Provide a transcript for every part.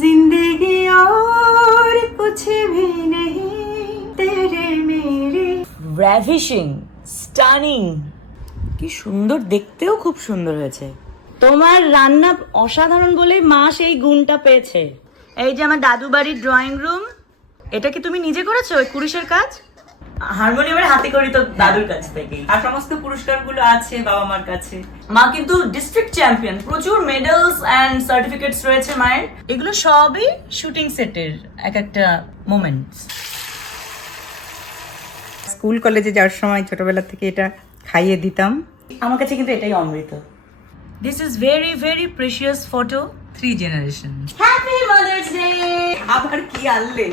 जिंदगी और कुछ भी नहीं तेरे मेरे। র্যাভিশিং, স্টানিং, কি সুন্দর, দেখতেও খুব সুন্দর হয়েছে। তোমার রান্না অসাধারণ বলেই মা সেই গুণটা পেয়েছে। এই যে আমার দাদু বাড়ির ড্রয়িং রুম, এটা কি তুমি নিজে করেছো ওই কুরুশের কাজ? হারমোনিয়ামের হাতে করি তো দাদুর কাছ থেকে, আর সমস্ত পুরস্কারগুলো আছে বাবা মার কাছে। মা কিন্তু ডিস্ট্রিক্ট চ্যাম্পিয়ন, প্রচুর মেডেলস এন্ড সার্টিফিকেটস রয়েছে মায়ের। এগুলো সবই শুটিং সেটের এক একটা মোমেন্টস। স্কুল কলেজে যাওয়ার সময় ছোটবেলা থেকে এটা খাইয়ে দিতাম। আমার কাছে কিন্তু এটাই অমৃত। This is very very precious photo. 3 generation. Happy mother's day. আবার কি আনলে?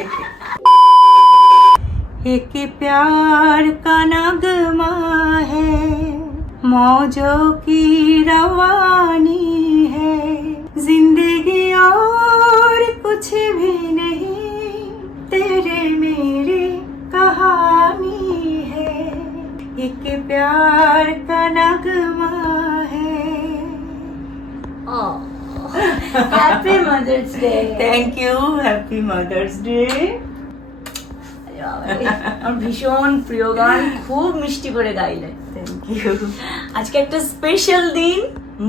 एक प्यार का नगमा है, मौजों की रवानी है, जिंदगी और कुछ भी नहीं तेरे मेरे कहानी है, एक प्यार का नगमा है। Happy mother's day. Thank you, happy mother's day. আমার ভীষণ প্রিয় গান, খুব মিষ্টি করে গাইলে। Thank you. আজকে একটা স্পেশাল দিন,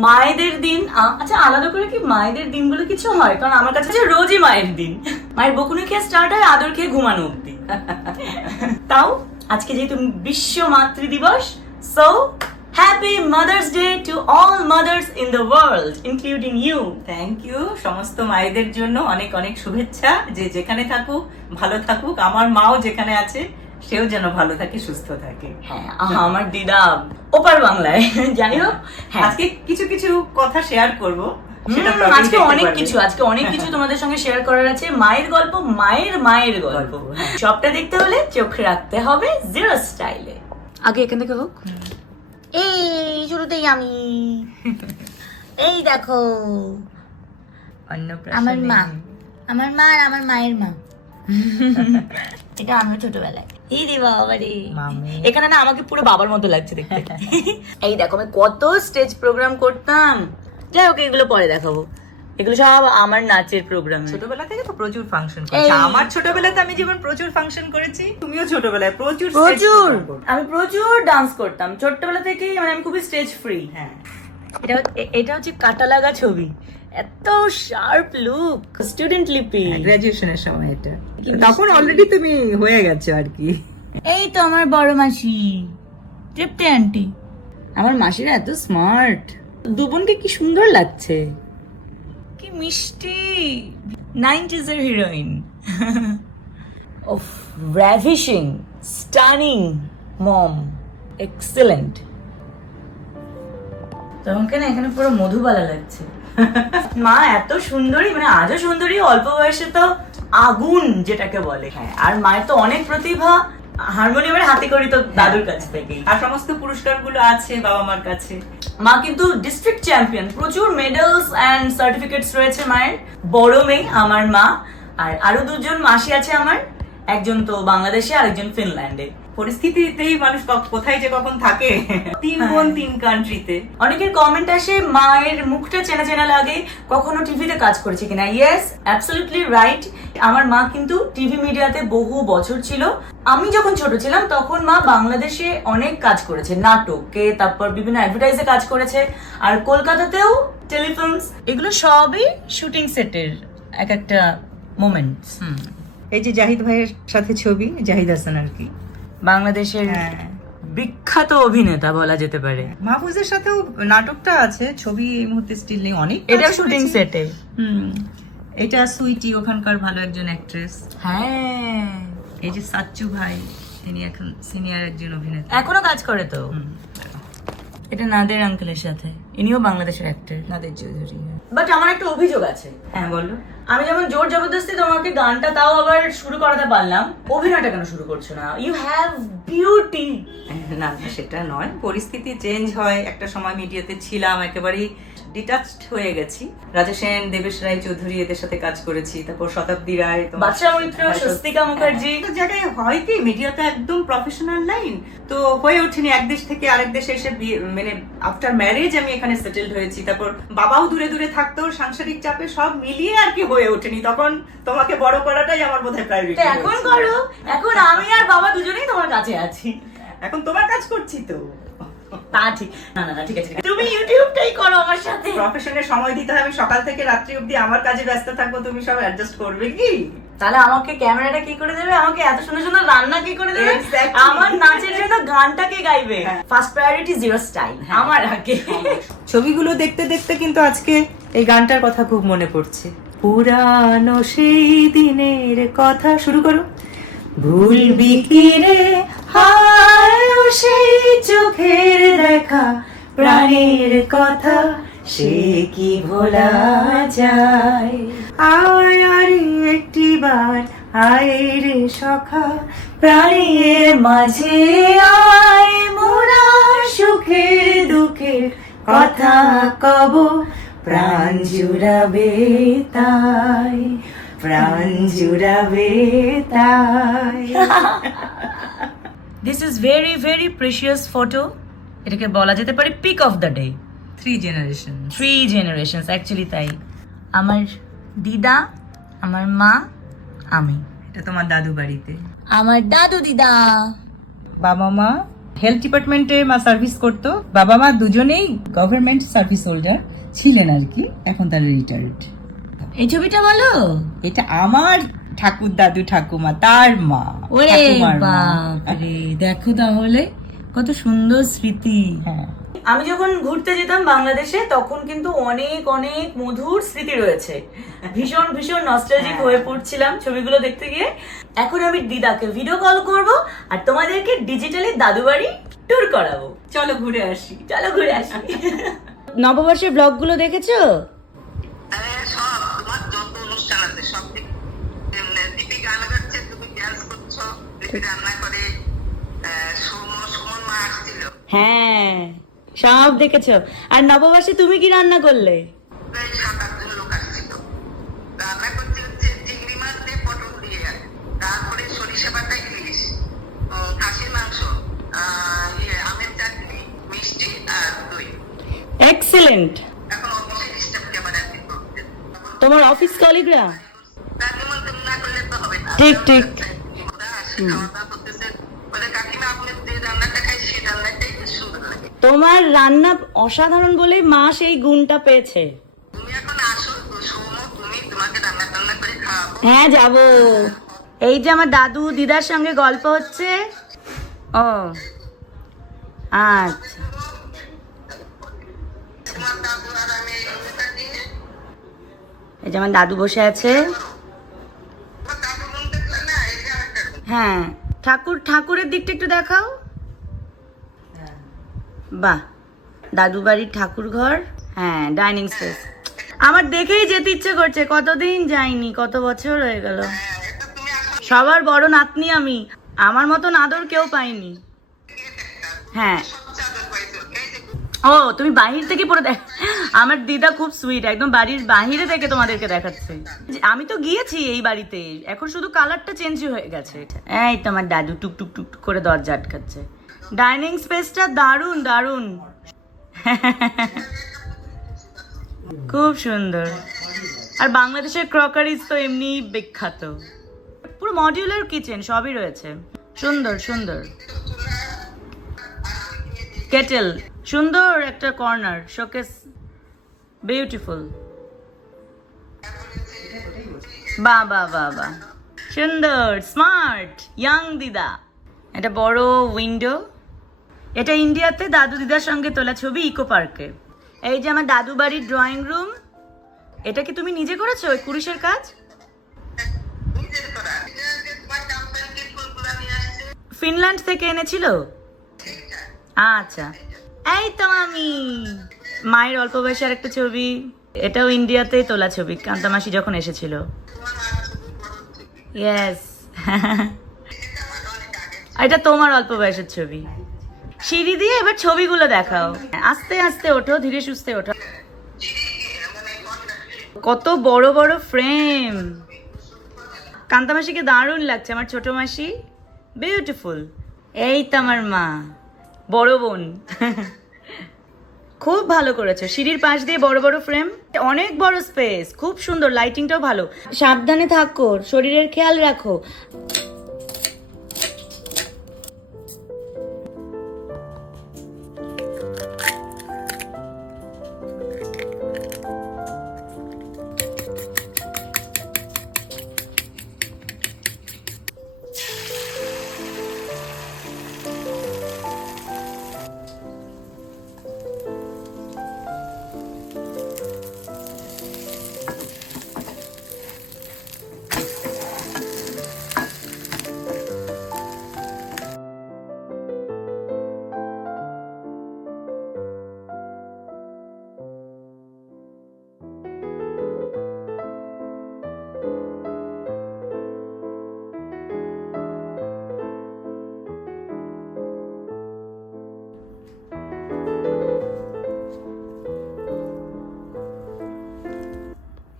মায়েদের দিন। আচ্ছা, আলাদা করে কি মায়েদের দিনগুলো কিছু হয়? কারণ আমার কাছে রোজই মায়ের দিন। মায়ের বকুনি খেয়ে স্টার্ট হয়, আদর খেয়ে ঘুমানো অব্দি। তাও আজকে যেহেতু বিশ্ব মাতৃ দিবস, so happy mother's day to all mothers in the world including you. Thank you. সমস্ত মায়েদের জন্য অনেক অনেক শুভেচ্ছা। যে যেখানে থাকুক ভালো থাকুক, আমার মাও যেখানে আছে সেও যেন ভালো থাকে, সুস্থ থাকে। হ্যাঁ, আমার দিদা ওপার বাংলায়। যাই হোক, হ্যাঁ, আজকে কিছু কিছু কথা শেয়ার করব। আজকে অনেক কিছু তোমাদের সঙ্গে শেয়ার করার আছে। মায়ের গল্প, মায়ের গল্প, সবটা দেখতে হলে চোখ রাখতে হবে জিরো স্টাইলে। আগে এখান থেকে হোক। এই শুরুতেই আমি, এই দেখো আমার মা আর আমার মায়ের মা। এটা আমিও ছোটবেলায়। এই রে বাবা রে, এখানে না আমাকে পুরো বাবার মতো লাগছে দেখতে। এই দেখো আমি কত স্টেজ প্রোগ্রাম করতাম। যাই হোক, এগুলো পরে দেখাবো। এগুলো সব আমার নাচের প্রোগ্রাম। ছোটবেলা থেকে তো প্রচুর ফাংশন করেছি। আমার ছোটবেলাতে আমি যেমন প্রচুর ফাংশন করেছি, তুমিও ছোটবেলায় প্রচুর আমি প্রচুর ডান্স করতাম ছোটবেলা থেকেই। মানে আমি খুবই স্টেজ ফ্রি। হ্যাঁ, এটা হচ্ছে কাটা লাগা ছবি। এত শার্প লুক, স্টুডেন্ট লিপি, গ্রাজুয়েশনের সময় এটা। তখন অলরেডি তুমি হয়ে গেছো আর কি। এই তো আমার বড় মাসি তৃপ্তি আন্টি। আমার মাসিরা এত স্মার্ট, দু বোনকে কি সুন্দর লাগছে, কি মিষ্টি। 90s এর heroine. Off, ravishing, stunning mom, excellent. তোমাকে না এখানে পুরো মধুবালা লাগছে। মা এত সুন্দরী, মানে আজও সুন্দরী, অল্প বয়সে তো আগুন যেটাকে বলে। হ্যাঁ, আর মায়ের তো অনেক প্রতিভা। হারমোনিয়ামের হাতে করি তো দাদুর কাছ থেকে, আর সমস্ত পুরস্কারগুলো আছে বাবা মার কাছে। মা কিন্তু ডিস্ট্রিক্ট চ্যাম্পিয়ন, প্রচুর মেডেলস এন্ড সার্টিফিকেটস রয়েছে মায়ের। বড় মেয়ে আমার মা, আর আরো দুজন মাসি আছে আমার, একজন তো বাংলাদেশে আর একজন ফিনল্যান্ডে। পরিস্থিতিতেই মানুষ কোথায় যে কখন থাকে। 3 বোন 3 কান্ট্রিতে। অনেকের কমেন্ট আসে মায়ের মুখটা চেনা চেনা লাগে, কখনো টিভিতে কাজ করেছে কিনা। Yes, absolutely right. আমার মা কিন্তু টিভি মিডিয়াতে বহু বছর ছিল। আমি যখন ছোট ছিলাম তখন মা বাংলাদেশে অনেক কাজ করেছে, নাটকে, তারপর বিভিন্ন অ্যাডভার্টাইজে কাজ করেছে, আর কলকাতাতেও টেলিফিল্মস। এগুলো সবই শুটিং সেটের এক একটা মোমেন্টস। এই যে জাহিদ ভাইয়ের সাথে ছবি, জাহিদ হাসান আর কি, বাংলাদেশের বিখ্যাত অভিনেতা বলা যেতে পারে। মাহফুজের সাথেও নাটকটা আছে, ছবি এই মুহূর্তে স্টিল নেই। অনেক এটা শুটিং সেটে। এটা সুইটি, ওখানকার ভালো একজন অ্যাক্ট্রেস। হ্যাঁ, এই যে সাচ্চু ভাই, তিনি এখন সিনিয়র একজন অভিনেতা, এখনো কাজ করে তো। এটা নাদের আঙ্কেলের সাথে, ইনিও বাংলাদেশের অ্যাক্টর, নাদের চৌধুরী। বাট আমার একটা অভিযোগ আছে। হ্যাঁ বলো। আমি যেমন জোর জবরদস্তি তোমাকে গানটা তাও আবার শুরু করাতে পারলাম, অভিনয়টা কেন শুরু করছো না? You have beauty. না, সেটা নয়, পরিস্থিতি চেঞ্জ হয়। একটা সময় মিডিয়াতে ছিলাম, একেবারেই ডিটাচড হয়ে গেছি। রাজা সেন, দেবেশ রায় চৌধুরী এদের সাথে কাজ করেছি, তারপর শতাব্দী রায়, বাদশা মৈত্র, স্বস্তিকা মুখার্জি। জায়গায় হয় কি, মিডিয়াতে একদম প্রফেশনাল লাইন তো হয়ে ওঠেনি। এক দেশ থেকে আরেক দেশে এসে মানে আফটার ম্যারেজ আমি এখানে সেটেলড হয়েছি। তারপর বাবাও দূরে দূরে থাকতো, সাংসারিক চাপে সব মিলিয়ে আর কি হয়ে ওঠেনি। তখন তোমাকে বড় করাটাই আমার বোধহয় প্রায়োরিটি। এখন করো, এখন আমি আর বাবা দুজনেই তোমার কাছে আছি। এখন তোমার কাজ করছি তো। তা ঠিক না, না ঠিক আছে, তুমি ইউটিউবটাই করো আমার সাথে। প্রফেশনে সময় দিতে হবে, সকাল থেকে রাত্রি অবধি আমার কাজে ব্যস্ত থাকবো, তুমি সব অ্যাডজাস্ট করবে কি? তাহলে আমাকে ক্যামেরাটা কি করে দেবে, আমাকে এত সুন্দর সুন্দর রান্না কি করে দেবে, Exactly. আমার নাচের জন্য গানটা কে গাইবে? ফার্স্ট প্রায়োরিটি জিরো স্টাইল আমার আগে। ছবিগুলো দেখতে দেখতে কিন্তু আজকে এই গানটার কথা খুব মনে পড়ছে। পুরানো সেই দিনের কথা, শুরু করো। ভুলবি কি রে হায় ও সেই চোখের দেখা, প্রাণের কথা সে কি ভোলা যায়। আয় আরে একটিবার আয় রে সখা, প্রাণের মাঝে আয় মোরা সুখের দুঃখের কথা কব, প্রাণ জুড়াবে তাই, প্রাণ জুড়াবে তাই। This is very very precious photo. এটাকে বলা যেতে পারে peak of the day. 3 generation. 3 generations actually তাই। আমার দিদা, আমার মা, আমি। এটা তোমার দাদু বাড়িতে। আমার দাদু দিদা। বাবা মা হেলথ ডিপার্টমেন্টে মা সার্ভিস করতো। বাবা মা দুজনেই গভর্নমেন্ট সার্ভিস হোল্ডার ছিলেন আর কি, এখন তারা রিটায়ার্ড। এই ছবিটা বলো। এটা আমার ঠাকুর দাদু ঠাকুমা, তার মা। ওরে ঠাকুমার মা। বাপরে, দেখো তাহলে কত সুন্দর স্মৃতি। হ্যাঁ। আমি যখন ঘুরতে যেতাম বাংলাদেশে তখন কিন্তু অনেক অনেক মধুর স্মৃতি রয়েছে। ভীষণ ভীষণ নস্টালজিক হয়ে পড়ছিলাম ছবিগুলো দেখতে গিয়ে। এখন আমি দিদাকে ভিডিও কল করব আর তোমাদেরকে ডিজিটালি দাদু বাড়ি ট্যুর করাবো। চলো ঘুরে আসি। চলো ঘুরে আসি। নববর্ষের ব্লগগুলো দেখেছো? সব তোমার যত অনুষ্ঠান আছে সব দীপি গান গাচ্ছে, তুমি ডান্স করছো, দীপি রান্না করে, সুমন মা আসছিল, হ্যাঁ সব দেখেছো। আর নববর্ষে তুমি কি রান্না করলে? প্রায় 7-8 জন লোক আসছিল। রান্না করতে হচ্ছে চিংড়ি মাছ দিয়ে, পটল দিয়ে, তারপরে সরিষা বাটা, ইলিশ, খাসির মাংস, আমের চাটনি, মিষ্টি আর দই। এক্সেলেন্ট। এখন অফিসের স্টাফকে আবার অ্যাক্টিভ করতে, তোমার অফিস কলিগরা? তার নিমন্ত্রণ না করলে তো হবে না। ঠিক, ঠিক। ওরা আসে, খাওয়া দাওয়া করতেছে, বলে কাকিমা আপনি যে রান্নাটা খাই সেই রান্নাটাই বেশ সুন্দর লাগে। তোমার রান্না অসাধারণ বলেই মা সেই গুণটা পেয়েছে। তুমি এখন আসো, সোমো, তুমি তোমাকে রান্না টান্না করে খাওয়াবো। হ্যাঁ যাব। এই যে আমার দাদু দিদার সঙ্গে গল্প হচ্ছে। ও আচ্ছা। তোমার দাদু আর আমি এই রুমটা দিয়ে, এই যে আমার দাদু বসে আছে। তোমার দাদু রুম দেখলে না, এই যে আরেকটা room। হ্যাঁ, ঠাকুরের দিকটা একটু দেখাও। বাহ, দাদু বাড়ির ঠাকুর ঘর। হ্যাঁ, ডাইনিং স্পেস। আমার দেখেই যেতে ইচ্ছে করছে, কতদিন যাইনি, কত বছর হয়ে গেল। এটা তুমি আসো, সবার বড় নাতনি আমি, আমার মতন আদর কেউ পাইনি। হ্যাঁ। সব চাদর পাইছো, এই যে ও তুমি বাহির থেকে পুরো দেখ। আমার দিদা খুব সুইট, একদম বাড়ির বাহিরে থেকে তোমাদেরকে দেখাচ্ছে। আমি তো গিয়েছি এই বাড়িতে, এখন শুধু কালারটা চেঞ্জ হয়ে গেছে। এই তোমার দাদু টুক টুক টুক টুক করে দরজা আটকাচ্ছে। ডাইনিং স্পেসটা দারুণ দারুণ, খুব সুন্দর। আর বাংলাদেশের ক্রকারিজ তো এমনি বিখ্যাত। পুরো মডিউলার কিচেন সবই রয়েছে, সুন্দর সুন্দর। কেটেল, সুন্দর একটা কর্নার, শোকেস, বিউটিফুল। বাহ বাহ বাহ বাহ, সুন্দর, স্মার্ট, ইয়াং দিদা। এটা বড় উইন্ডো। এটা ইন্ডিয়াতে দাদু দিদার সঙ্গে তোলা ছবি, ইকো পার্কে। এই যে আমার দাদু বাড়ির ড্রয়িং রুম। এটা কি তুমি নিজে করেছো ওই কুরুশের কাজ? নিজের করা। এটা যে তোমার কোম্পানির ফুলগুলো নিয়ে আসছে, ফিনল্যান্ড থেকে এনেছিল? আচ্ছা, এই তো আমি মায়ের অল্প বয়সের একটা ছবি। এটাও ইন্ডিয়াতেই তোলা ছবি, কান্তামাসি যখন এসেছিল। তোমার মার ছবি, বড় ছবি। ইয়েস। এটা আমার অনেক আগে। এটা তোমার অল্প বয়সের ছবি। সিঁড়ি দিয়ে এবার ছবিগুলো দেখাও। আস্তে আস্তে ওঠো, ধীরে সুস্থে ওঠো। জি, কত বড় বড় ফ্রেম। কান্তা মাসিকে দারুণ লাগছে, আমার ছোট মাসি বিউটিফুল। এই তো আমার মা, বড় বোন। খুব ভালো করেছো, সিঁড়ির পাশ দিয়ে বড় বড় ফ্রেম, অনেক বড় স্পেস, খুব সুন্দর, লাইটিংটাও ভালো। সাবধানে থাকো, শরীরের খেয়াল রাখো।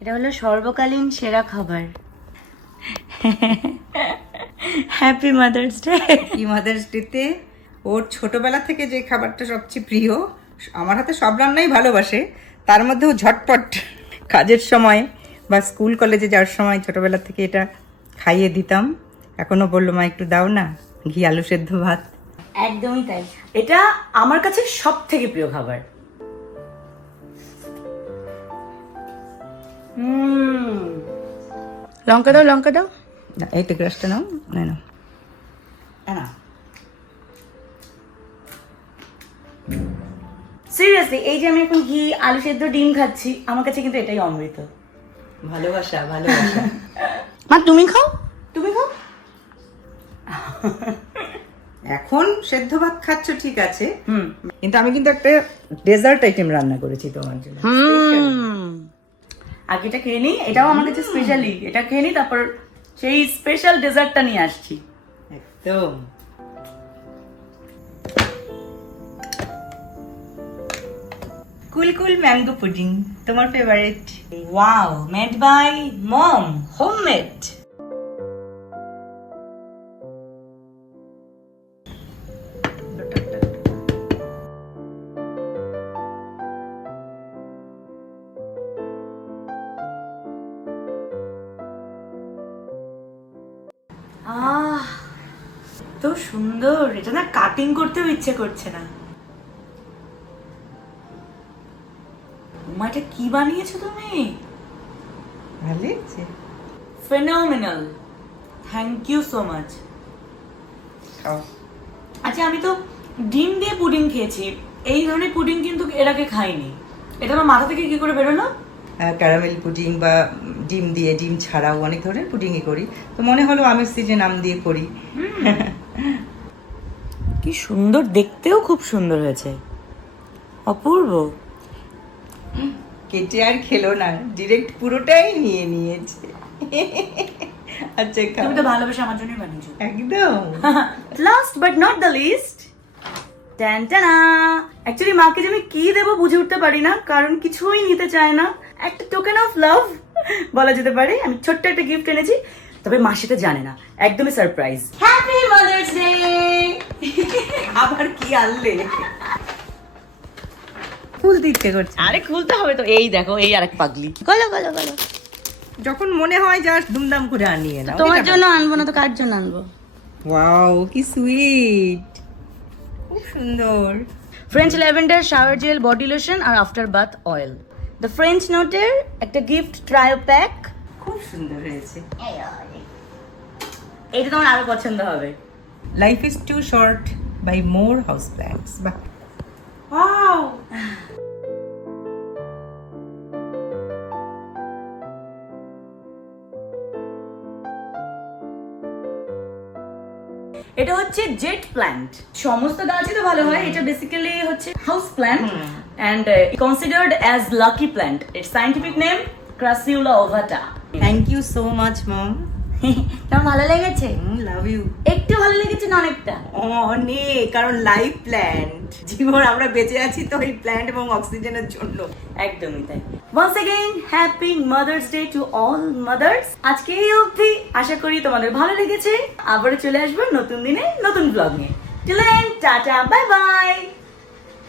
এটা হলো সর্বকালীন সেরা খাবার। Happy mother's day. এই মাদার্স ডেতে ওর ছোটবেলা থেকে যে খাবারটা সবচেয়ে প্রিয়, আমার হাতে সব রান্নাই ভালোবাসে, তার মধ্যেও ঝটপট কাজের সময় বা স্কুল কলেজে যাওয়ার সময় ছোটবেলা থেকে এটা খাইয়ে দিতাম। এখনো বললো মা একটু দাও না, ঘি আলু সেদ্ধ ভাত। একদমই তাই, এটা আমার কাছে সব থেকে প্রিয় খাবার। লঙ্কা দাও, লঙ্কা দাও। না, এইটা গ্লাসটা নাও, না না না। সিরিয়াসলি, এই যে আমি এখন ঘি আলু সেদ্ধ ডিম খাচ্ছি, আমার কাছে কিন্তু এটাই অমৃত। ভালোবাসা, ভালোবাসা। মা তুমি খাও, তুমি খাও। এখন সেদ্ধ ভাত খাচ্ছ ঠিক আছে, কিন্তু আমি কিন্তু একটা ডেজার্ট আইটেম রান্না করেছি তোমার জন্য। আগে এটা খেয়ে নিই, এটাও আমার কাছে স্পেশালি, এটা খেয়ে নিই, তারপর সেই স্পেশাল ডেজার্টটা নিয়ে আসছি। একদম। কুলকুল ম্যাঙ্গো পুডিং, তোমার favourite. Wow, made by mom, homemade. তো সুন্দর, এটা না কাটিং করতেও ইচ্ছে করছে না। মা, এটা কি বানিয়েছো তুমি? ভালো লাগছে, phenomenal, thank you so much. খাও। আচ্ছা, আমি তো ডিম দিয়ে পুডিং খেয়েছি, এই ধরনের পুডিং কিন্তু এর আগে খাইনি। এটা আমার মাথা থেকে কি করে বেরোলো? ক্যারামেল পুডিং বা ডিম দিয়ে, ডিম ছাড়াও অনেক ধরনের পুডিংই করি, তো মনে হলো আমের সিজন নাম দিয়ে করি। কি সুন্দর, দেখতেও খুব সুন্দর হয়েছে, অপূর্ব। কেটে আর খেলো না, ডিরেক্ট পুরোটাই নিয়ে নিয়েছে। আচ্ছা, তুমি তো ভালোবেসে আমার জন্যই বানিয়েছো। একদম। Last but not the least, টানটানা। অ্যাকচুয়ালি মাকে যে আমি কি দেবো বুঝে উঠতে পারি না, কারণ কিছুই নিতে চায় না। একটা টোকেন অফ লাভ বলা যেতে পারে, আমি ছোট্ট একটা গিফট এনেছি, তবে মা সেটা জানে না, একদমই সারপ্রাইজ। Happy mother's day. আবার কি আনলে? খুলতে ইচ্ছে করছে। আরে খুলতে হবে তো, এই দেখো, এই আরেক পাগলি। গলো গলো গলো। যখন মনে হয় যা দুমদাম করে আনিয়ে নাও। তোমার জন্য আনবো না তো কার জন্য আনবো? ওয়াও, কি সুইট, খুব সুন্দর। French lavender shower gel body lotion আর after bath oil, the French নোটের একটা গিফট ট্রায়াল প্যাক। খুব সুন্দর হয়েছে। এটা তোমার আরো পছন্দ হবে। Life is too short buy more house plants. বাহ, ওয়াও। এটা হচ্ছে জেট প্ল্যান্ট, সমস্ত গাছই তো ভালো হয়, এটা বেসিক্যালি হচ্ছে house plant and considered as lucky plant. Its scientific name crassula ovata. Thank you so much mom. তোমার ভালো লেগেছে? Love you. একটু ভালো লেগেছে না অনেকটা? অনেক, কারণ লাইফ প্ল্যান্ট, জীবন আমরা বেঁচে আছি তো এই প্ল্যান্ট এবং অক্সিজেনের জন্য। একদমই তাই। Once again, happy Mother's Day to all mothers. আজকে এই অবধি, আশা করি তোমাদের ভালো লেগেছে। আবারও চলে আসবো নতুন দিনে নতুন ব্লগ নিয়ে। Till then, tata, bye bye.